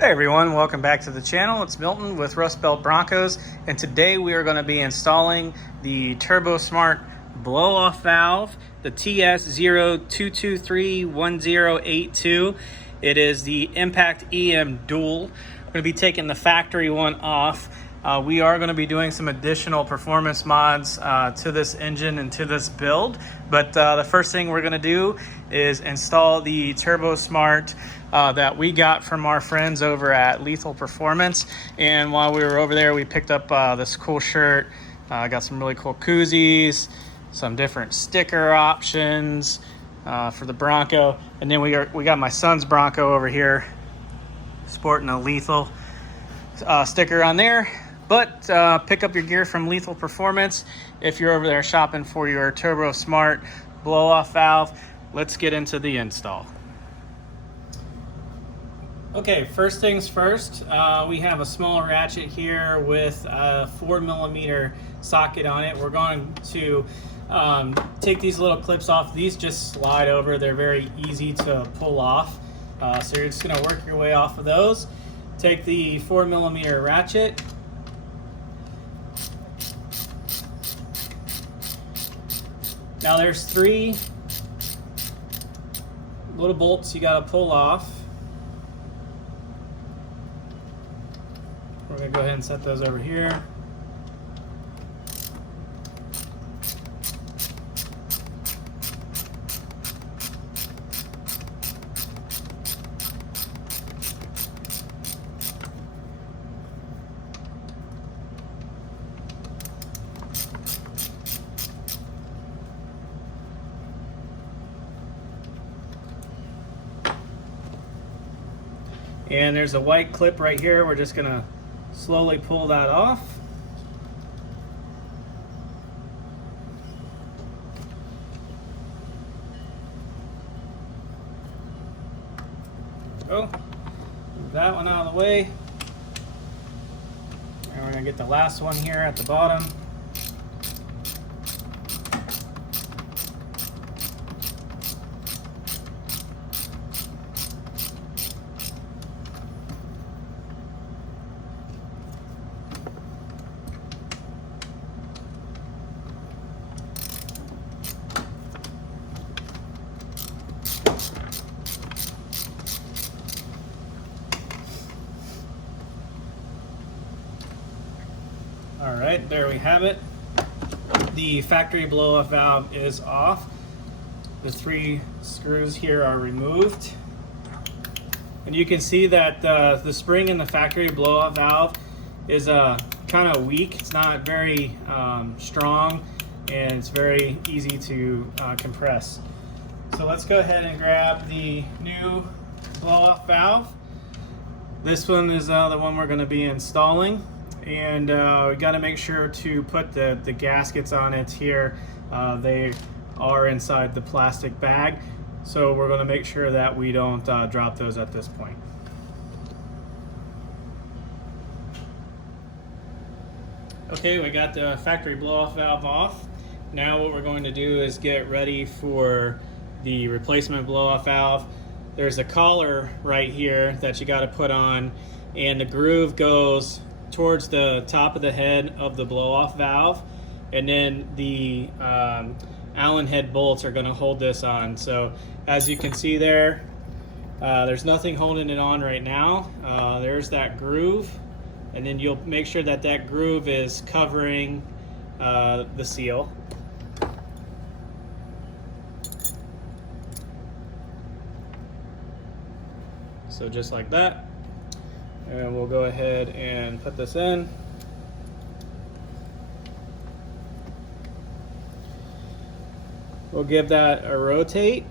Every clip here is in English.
Hey everyone, welcome back to the channel. It's Milton with Rust Belt Broncos, and today we are going to be installing the Turbosmart blow-off valve, the TS02231082. It is the Impact EM Dual. We're going to be taking the factory one off. We are going to be doing some additional performance mods to this engine and to this build, but the first thing we're going to do is install the Turbosmart that we got from our friends over at Lethal Performance. And while we were over there, we picked up this cool shirt. Got some really cool koozies, some different sticker options for the Bronco, and then we got my son's Bronco over here sporting a Lethal sticker on there. But pick up your gear from Lethal Performance if you're over there shopping for your Turbosmart blow-off valve. Let's get into the install. Okay, first things first, we have a small ratchet here with a 4mm socket on it. We're going to take these little clips off. These just slide over. They're very easy to pull off. So you're just going to work your way off of those. Take the 4mm ratchet. Now there's 3 little bolts you got to pull off. We're going to go ahead and set those over here. And there's a white clip right here. We're just going to slowly pull that off. Go. Move that one out of the way. And we're going to get the last one here at the bottom. All right, there we have it. The factory blow-off valve is off. The 3 screws here are removed. And you can see that the spring in the factory blow-off valve is kind of weak. It's not very strong, and it's very easy to compress. So let's go ahead and grab the new blow-off valve. This one is the one we're going to be installing. And we got to make sure to put the gaskets on it here. They are inside the plastic bag, so we're going to make sure that we don't drop those at this point. Okay, we got the factory blow-off valve off. Now what we're going to do is get ready for the replacement blow-off valve. There's a collar right here that you got to put on, and the groove goes towards the top of the head of the blow-off valve, and then the Allen head bolts are going to hold this on. So as you can see there, there's nothing holding it on right now. There's that groove, and then you'll make sure that that groove is covering the seal. So just like that. And we'll go ahead and put this in. We'll give that a rotate,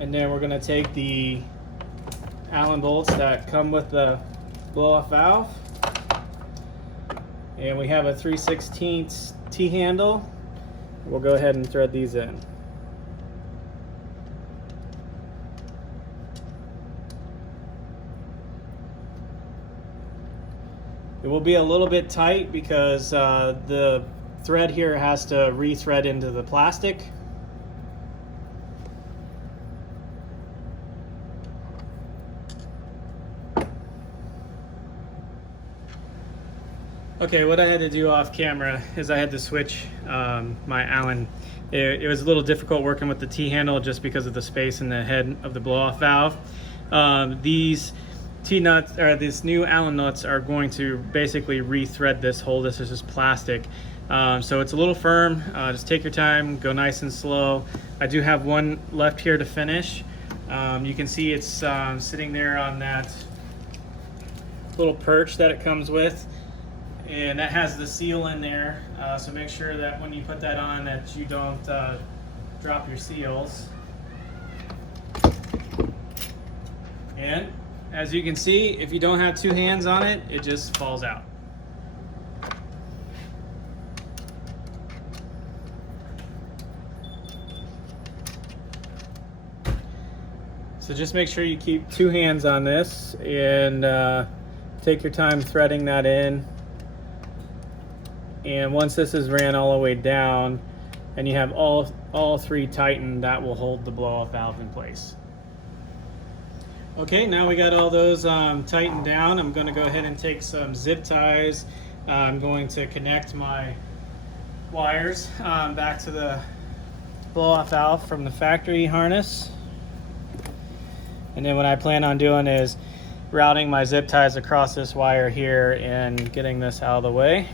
and then we're going to take the Allen bolts that come with the blow-off valve, and we have a 3/16 T-handle. We'll go ahead and thread these in. It will be a little bit tight because the thread here has to re-thread into the plastic. Okay, what I had to do off camera is I had to switch my Allen. It was a little difficult working with the T-handle just because of the space in the head of the blow-off valve. These T-nuts, or these new Allen nuts, are going to basically re-thread this hole. This is just plastic. So it's a little firm. Just take your time, go nice and slow. I do have one left here to finish. You can see it's sitting there on that little perch that it comes with, and that has the seal in there. So make sure that when you put that on that you don't drop your seals. And as you can see, if you don't have two hands on it, it just falls out. So just make sure you keep two hands on this and take your time threading that in. And once this is ran all the way down and you have all three tightened, that will hold the blow-off valve in place. Okay, now we got all those tightened down. I'm going to go ahead and take some zip ties. I'm going to connect my wires back to the blow-off valve from the factory harness. And then what I plan on doing is routing my zip ties across this wire here and getting this out of the way.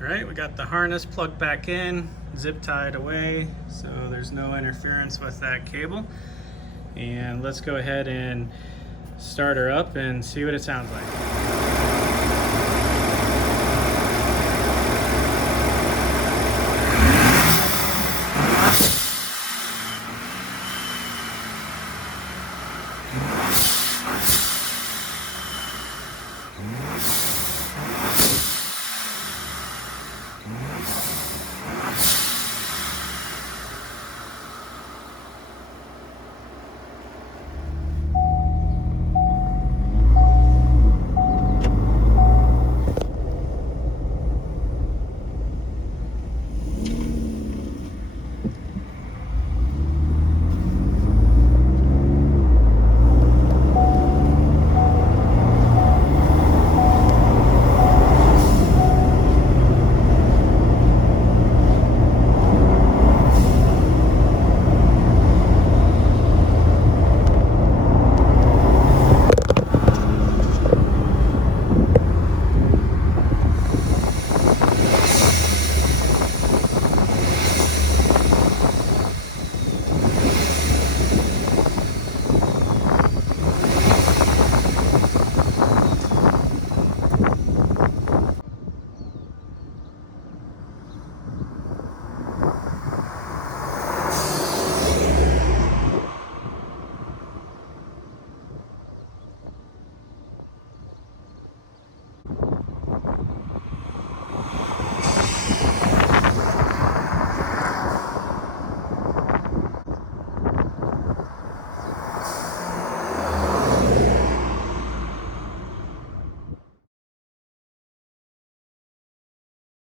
All right, we got the harness plugged back in, zip tied away, so there's no interference with that cable. And let's go ahead and start her up and see what it sounds like.